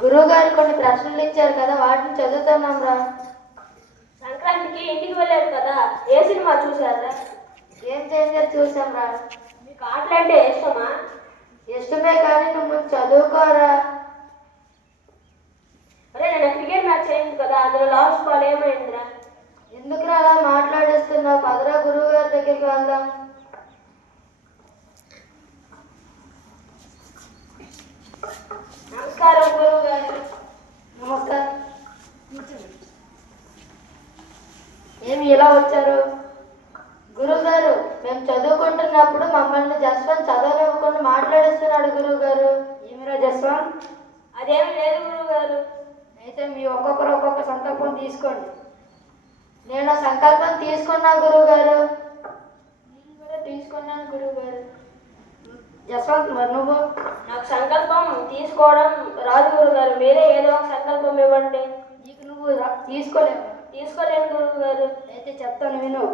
గురువుగారు కొన్ని ప్రశ్నలు ఇచ్చారు కదా, వాటిని చదువుతున్నాం రా. సంక్రాంతికి ఇంటికి వెళ్ళారు కదా, ఏ సినిమా చూసారా? గేమ్ చేంజర్ చూసాం రా. మీకు ఆటలు అంటే ఇష్టమా? ఇష్టమే కానీ నువ్వు చదువుకోరా. అరే నేను క్రికెట్ మ్యాచ్ అయింది కదా, అందులో లాస్ట్ బాల్ ఏమైందిరా? ఎందుకురా అలా మాట్లాడేస్తున్నావు? పదరా గురువు గారి దగ్గరికి వెళ్దాం. నమస్కారం గురువు గారు. నమస్కారం. ఏమి ఇలా వచ్చారు? గురువు గారు, మేము చదువుకుంటున్నప్పుడు మమ్మల్ని జస్వంత్ చదవనివ్వకుండా మాట్లాడేస్తున్నాడు గురువు గారు. ఏమిరా జస్వంత్? అదేమి లేదు గురువు గారు. అయితే మీ ఒక్కొక్కరు ఒక్కొక్క సంకల్పం తీసుకోండి. నేను సంకల్పం తీసుకున్నా గురువు గారు. నేను కూడా తీసుకున్నాను గురువు గారు. జస్వంత్, మరి నువ్వు? నాకు సంకల్పం తీసుకోవడం రాదు గురువు గారు, మీరే ఏదో ఒక సంకల్పం ఇవ్వండి. నీకు నువ్వు తీసుకోలేవు. తీసుకోలేను గురువు గారు. అయితే చెప్తాను విను.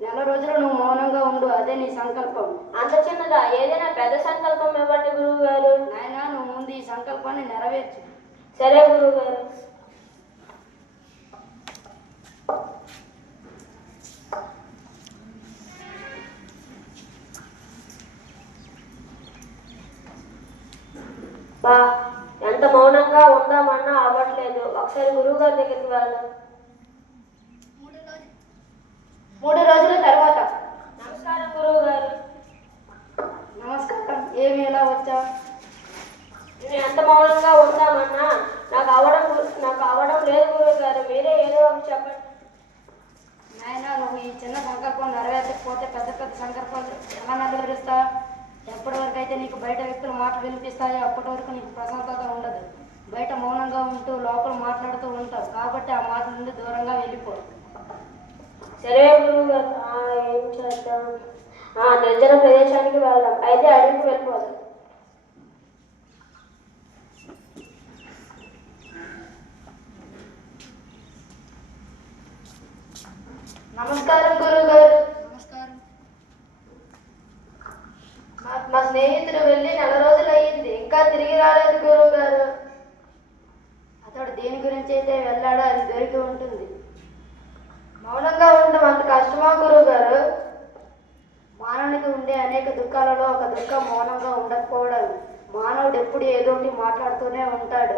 నెల రోజులు నువ్వు మౌనంగా ఉండు, అదే నీ సంకల్పం. అంత చిన్నదా? ఏదైనా పెద్ద సంకల్పం ఇవ్వండి గురువు గారు. నాయనా, నువ్వు ముందు ఈ సంకల్పాన్ని నెరవేర్చు. సరే గురువు గారు. బా, ఎంత మౌనంగా ఉందామన్నా అవ్వట్లేదు. ఒకసారి గురువు గారి దగ్గరికి వెళ్దాం. 3 రోజుల తర్వాత. నమస్కారం గురువు గారు. నమస్కారం. ఏమి ఎలా వచ్చా? నేను ఎంత మౌనంగా ఉందామన్నా నాకు అవడం లేదు గురువు గారు, మీరే ఏదో ఒకటి చెప్పండి. నాయనా, నువ్వు ఈ చిన్న సంకల్పం నెరవేర్చకపోతే పెద్ద పెద్ద సంకల్పాలు ఎలా నెరవేరుస్తా? ఎప్పటి వరకు అయితే నీకు బయట వ్యక్తులు మాటలు వినిపిస్తాయో అప్పటి వరకు నీకు ప్రశాంతత ఉండదు. బయట మౌనంగా ఉంటూ లోపల మాట్లాడుతూ ఉంటావు, కాబట్టి ఆ మాటల నుండి దూరంగా వెళ్ళిపో. సరే గురువు గారు. ఏం చేద్దాం? నిర్జన ప్రదేశానికి వెళ్దాం. అయితే అడవికి వెళ్ళిపోదాం. నమస్కారం గురువు గారు. నమస్కారం. మా స్నేహితుడు వెళ్ళి 4 రోజులు అయ్యింది, ఇంకా తిరిగి రాలేదు గురువు గారు. అతడు దేని గురించి అయితే వెళ్ళాడో అది దొరికి ఉంటుంది. మౌనంగా ఉండడం అంత కష్టమా గురువు గారు? మానవునికి ఉండే అనేక దుఃఖాలలో ఒక దుఃఖం మౌనంగా ఉండకపోవడం. మానవుడు ఎప్పుడు ఏదో ఒకటి మాట్లాడుతూనే ఉంటాడు.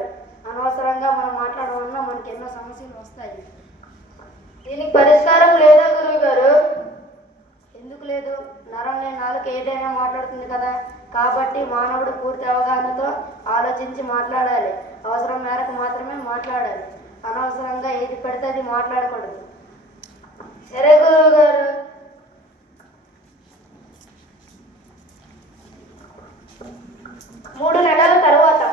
అనవసరంగా మనం మాట్లాడడం వల్ల మనకి ఎన్నో సమస్యలు వస్తాయి. దీనికి పరిష్కారం లేదా గురువు గారు? ఎందుకు లేదు? నరం లేని నాలుక ఏదైనా మాట్లాడుతుంది కదా. కాబట్టి మానవుడు పూర్తి అవగాహనతో ఆలోచించి మాట్లాడాలి. అవసరం మేరకు మాత్రమే మాట్లాడాలి. అనవసరంగా ఏది పెడితే అది మాట్లాడకూడదు. సరే గురువు గారు. మూడు నెలల తరువాత.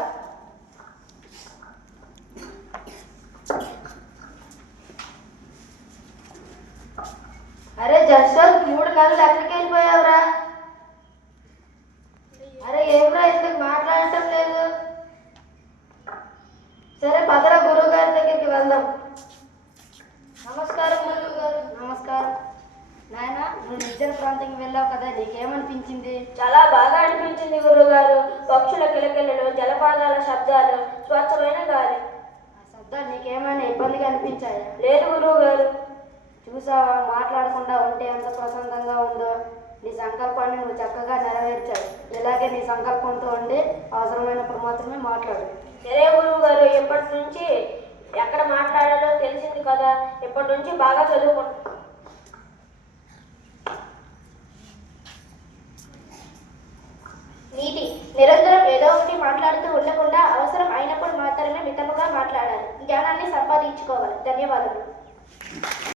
అరే జస్వంత్, 3 నెలలు ఎక్కడికి వెళ్ళిపోయావురా? అరే ఏమ్రా, ఎందుకు మాట్లాడటం లేదు? సరే పదరా గురువు గారి దగ్గరికి వెళ్దాం. నమస్కారం గురువు గారు. నమస్కారం. నాయన, నువ్వు నిర్జన ప్రాంతానికి వెళ్ళావు కదా, నీకేమనిపించింది? చాలా బాగా అనిపించింది గురువు గారు. పక్షుల కిలకిలలు, జలపాతాల శబ్దాలు, స్వచ్ఛమైన గాలి. ఆ శబ్దాలు నీకేమైనా ఇబ్బందిగా అనిపించాయా? లేదు గురువు గారు. చూసావా, మాట్లాడకుండా ఉంటే ఎంత ప్రశాంతంగా ఉందో. నీ సంకల్పాన్ని నువ్వు చక్కగా నెరవేర్చావు. ఇలాగే నీ సంకల్పంతో ఉండి అవసరమైనప్పుడు మాత్రమే మాట్లాడు. సరే గురువు గారు. ఇప్పటి నుంచి ఎక్కడ మాట్లాడాలో తెలిసింది కదా, ఇప్పటి నుంచి బాగా చదువుకుంటాను. నీతి: నిరంతరం ఏదో ఒకటి మాట్లాడుతూ ఉండకుండా అవసరం అయినప్పుడు మాత్రమే మితముగా మాట్లాడాలి. జ్ఞానాన్ని సంపాదించుకోవాలి. ధన్యవాదాలు.